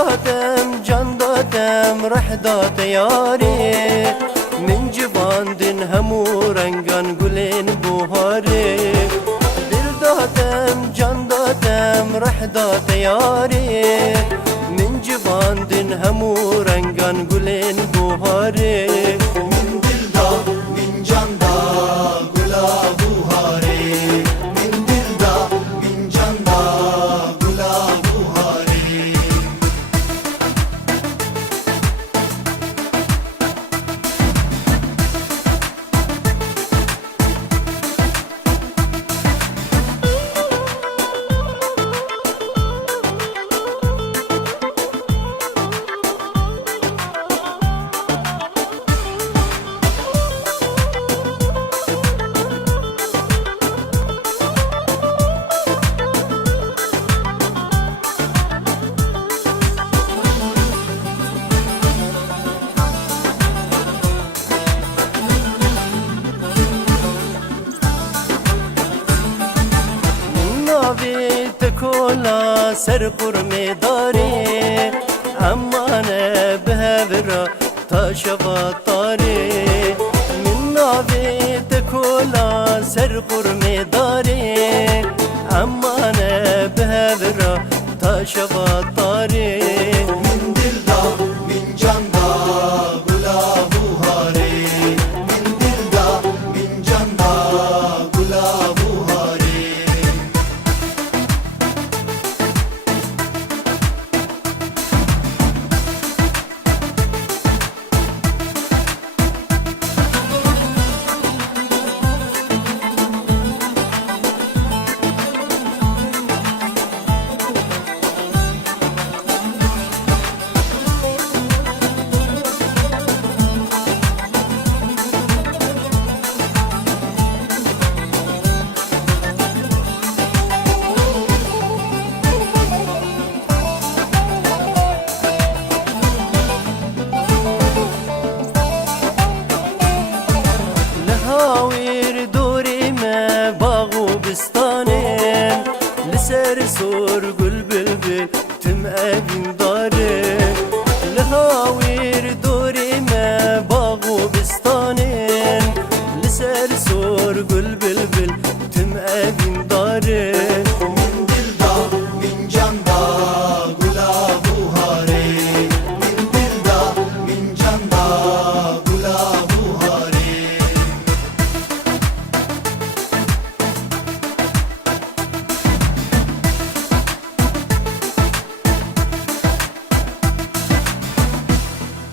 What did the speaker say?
دادم جان دادم ره داد یاری من جواندن همو رنگان گلین بوهاری دل دادم جان دادم ره داد یاری من جواندن همو رنگان گلین بوهاری من دل دا من جان دا گلا بوهاری من دل دا من جان دا گلا بوهاری کولا سر قرمی داری امانه بهورا تا شبا تاری من ناوی کولا سر قرمی داری امانه بهورا تا شبا تاری من دل دا من جان دا گلا بوهاری من دل دا من جان دا گلا بوهاری هاویر دوری ما باغ و بستانین لسر سور گل بلبل تم اوین داره لهاویر دوری ما باغ و بستانین لسر سور گل بلبل تم اوین